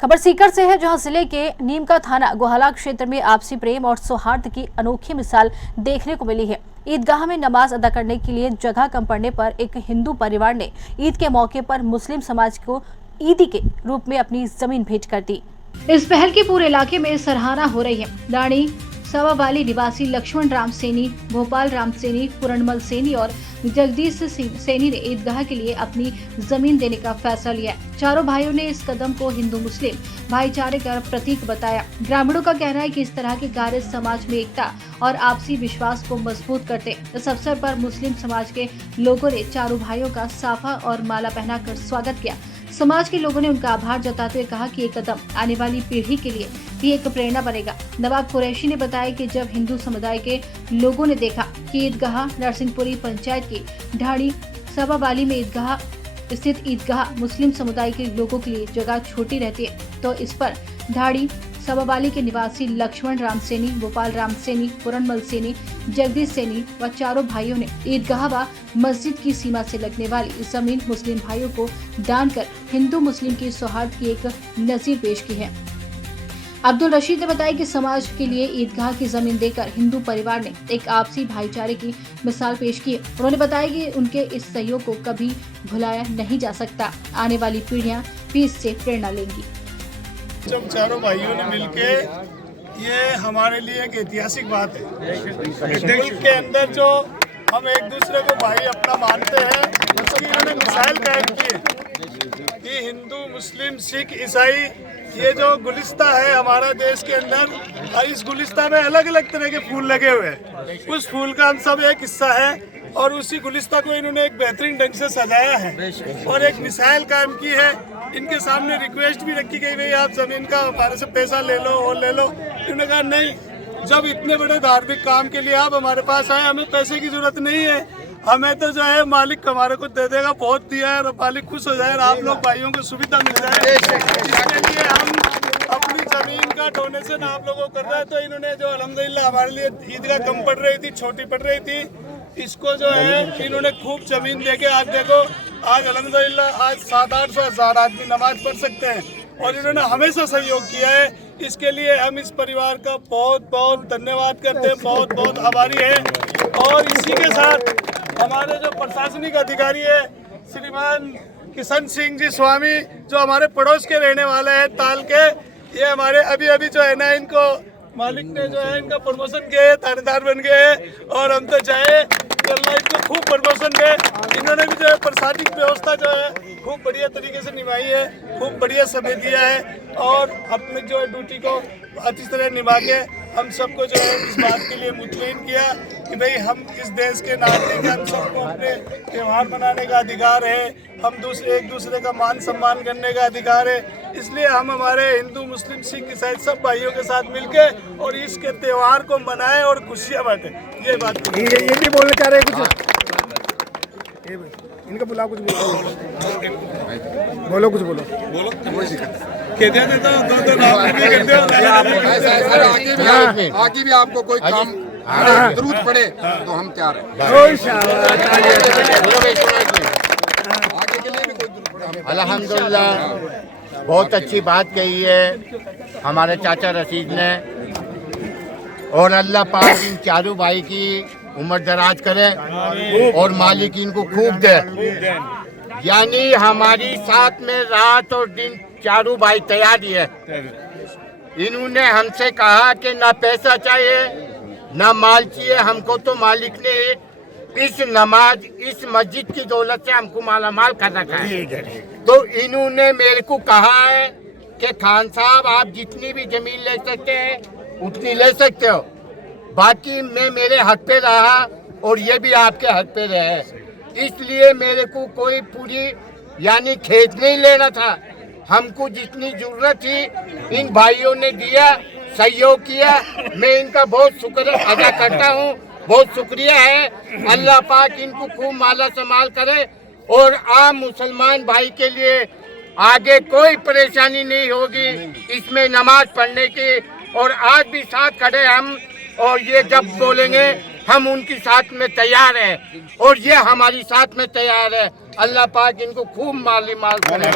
खबर सीकर से है, जहां जिले के नीमका थाना गोहाला क्षेत्र में आपसी प्रेम और सौहार्द की अनोखी मिसाल देखने को मिली है। ईदगाह में नमाज अदा करने के लिए जगह कम पड़ने पर एक हिंदू परिवार ने ईद के मौके पर मुस्लिम समाज को ईदी के रूप में अपनी जमीन भेंट कर दी। इस पहल की पूरे इलाके में सराहना हो रही है। दाणी सवावाली निवासी लक्ष्मण राम सैनी, भोपाल राम सैनी, पूरणमल सैनी और जगदीश सैनी ने ईदगाह के लिए अपनी जमीन देने का फैसला लिया। चारों भाइयों ने इस कदम को हिंदू मुस्लिम भाईचारे का प्रतीक बताया। ग्रामीणों का कहना है कि इस तरह के कार्य समाज में एकता और आपसी विश्वास को मजबूत करते। इस अवसर पर मुस्लिम समाज के लोगों ने चारों भाइयों का साफा और माला पहनाकर स्वागत किया। समाज के लोगों ने उनका आभार जताते हुए कहा कि ये कदम आने वाली पीढ़ी के लिए भी एक प्रेरणा बनेगा। नवाब कुरैशी ने बताया कि जब हिंदू समुदाय के लोगों ने देखा कि ईदगाह नरसिंहपुरी पंचायत की ढाणी सवावाली में ईदगाह स्थित ईदगाह मुस्लिम समुदाय के लोगों के लिए जगह छोटी रहती है, तो इस पर ढाणी सवावाली के निवासी लक्ष्मण राम सैनी, गोपाल राम सैनी, पूरणमल सैनी, जगदीश सैनी व चारों भाइयों ने ईदगाह व मस्जिद की सीमा से लगने वाली जमीन मुस्लिम भाइयों को दान कर हिंदू मुस्लिम की सौहार्द की एक नजीर पेश की है। अब्दुल रशीद ने बताया कि समाज के लिए ईदगाह की जमीन देकर हिंदू परिवार ने एक आपसी भाईचारे की मिसाल पेश की है। उन्होंने बताया कि उनके इस सहयोग को कभी भुलाया नहीं जा सकता। आने वाली पीढ़ियां भी इससे प्रेरणा लेंगी। जब चारों भाइयों ने मिलके, ये हमारे लिए एक ऐतिहासिक बात है। मुल्क के अंदर जो हम एक दूसरे को भाई अपना मानते हैं, उसकी इन्होंने मिसाल कायम की है कि हिंदू, मुस्लिम, सिख, ईसाई, ये जो गुलिस्ता है हमारा देश के अंदर, और इस गुलिस्ता में अलग अलग तरह के फूल लगे हुए हैं। उस फूल का हम सब एक हिस्सा है और उसी गुलिस्ता को इन्होंने एक बेहतरीन ढंग से सजाया है और एक मिसाइल कायम की है। इनके सामने रिक्वेस्ट भी रखी गई, भाई आप जमीन का हमारे से पैसा ले लो और ले लो। इन्होंने कहा नहीं, जब इतने बड़े धार्मिक काम के लिए आप हमारे पास आए, हमें पैसे की जरूरत नहीं है, हमें तो जो है मालिक हमारे को दे देगा, बहुत दिया है, और मालिक खुश हो जाए और आप लोग भाइयों को सुविधा मिल जाए। इसके लिए हम अपनी जमीन का डोनेशन आप लोगों को कर रहे हैं। तो इन्होंने जो अल्हम्दुलिल्लाह हमारे लिए ईदगाह कम पड़ रही थी, छोटी पड़ रही थी, इसको जो है इन्होंने खूब जमीन देके, आज देखो आज अल्हम्दुलिल्लाह आज 700-800 हज़ार आदमी नमाज पढ़ सकते हैं और इन्होंने हमेशा सहयोग किया है। इसके लिए हम इस परिवार का बहुत बहुत धन्यवाद करते हैं, बहुत बहुत आभारी है। और इसी के साथ हमारे जो प्रशासनिक अधिकारी है श्रीमान किशन सिंह जी स्वामी, जो हमारे पड़ोस के रहने वाले हैं ताल के, ये हमारे अभी अभी जो है ना, इनको मालिक ने जो है इनका प्रमोशन किया है, थानेदार बन गए हैं और हम तो चाहे कि अल्लाह इनको खूब प्रमोशन दे। इन्होंने भी जो है प्रशासनिक व्यवस्था जो है खूब बढ़िया तरीके से निभाई है, खूब बढ़िया समय दिया है और अपने जो है ड्यूटी को अच्छी तरह निभा के हम सबको जो है इस बात के लिए मुतमईन किया कि भाई हम इस देश के नागरिक हैं, हम सबको अपने त्यौहार मनाने का अधिकार है, हम एक दूसरे का मान सम्मान करने का अधिकार है। इसलिए हम हमारे हिंदू, मुस्लिम, सिख, ईसाई सब भाइयों के साथ मिलके और इसके त्यौहार को मनाएं और खुशियाँ बांटें। ये बात ये भी बोलना चाह रहे हैं कुछ, इनका बुला कुछ बोलो कुछ बोलो आगे भी आपको कोई काम जरूरत पड़े तो हम तैयार हैं। आगे के लिए भी कोई जरूरत पड़े। अल्हम्दुलिल्लाह बहुत अच्छी बात कही है हमारे चाचा रशीद ने, और अल्लाह पाक इन चारों भाई की उम्र दराज करे और मालिक इनको खूब दे। यानी हमारी साथ में रात और दिन चारों भाई तैयारी है। इन्होंने हमसे कहा कि ना पैसा चाहिए ना माल चाहिए, हमको तो मालिक ने इस नमाज, इस मस्जिद की दौलत से हमको माला माल कर रखा है। तो इन्होंने मेरे को कहा है कि खान साहब आप जितनी भी जमीन ले सकते हैं उतनी ले सकते हो, बाकी मैं मेरे हक पे रहा और ये भी आपके हक पे रहे। इसलिए मेरे को कोई पूरी यानी खेत नहीं लेना था, हमको जितनी जरूरत थी इन भाइयों ने दिया, सहयोग किया। मैं इनका बहुत शुक्र अदा करता हूँ, बहुत शुक्रिया है। अल्लाह पाक इनको खूब माला संभाल करे और आम मुसलमान भाई के लिए आगे कोई परेशानी नहीं होगी इसमें नमाज पढ़ने की। और आज भी साथ खड़े हम, और ये जब बोलेंगे हम उनकी साथ में तैयार हैं और ये हमारी साथ में तैयार है। अल्लाह पाक इनको खूब माली माल करे।